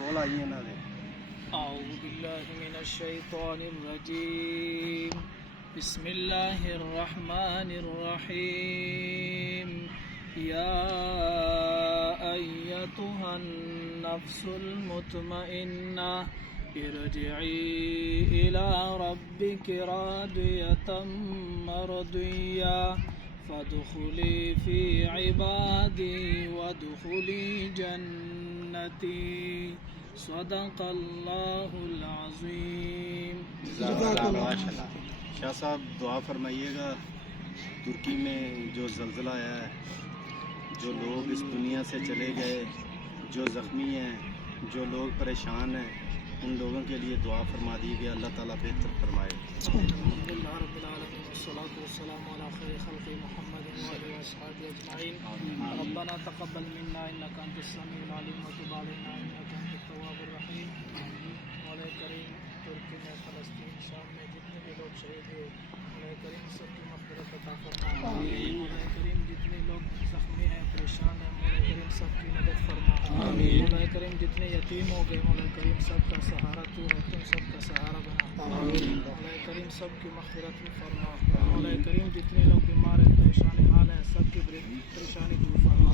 कोल आई इन्हां दे। أعوذ بالله من الشيطان الرجيم بسم الله الرحمن الرحيم يا أيتها النفس المطمئنة ارجعي إلى ربك راضية مرضية فادخلي في عبادي وادخلي جنتي صدق الله العظيم। शाह साहब दुआ फरमाइएगा। तुर्की में जो ज़लज़ला आया है, जो लोग इस दुनिया से चले गए, जो ज़ख्मी हैं, जो लोग परेशान हैं, उन लोगों के लिए दुआ फरमा दी कि अल्लाह ताला बेहतर फरमाए। रब्बना तक़ब्बल मिन्ना इन्नका अंतस समीउल अलीम व तुब अलैना इन्नका अंतत तव्वाबुर रहीम। मौला करीम तुर्की में, फ़लस्तीन, शाम में जितने भी लोग शहीद हुए, मौला करीम सबकी मग़फ़िरत अता फरमा। मौला करीम जितने लोग ज़ख्मी हैं, परेशान हैं, मौला करीम सबकी मदद फरमा। मौला करीम जितने यतीम हो गए, मौला करीम सबका सहारा तू है, तुम सबका सहारा बना। मौला करीम सबकी मग़फ़िरत में फरमा। मौला करीम जितने लोग बीमार हैं, परेशान हाल हैं, सबकी परेशानी दूर फरमा।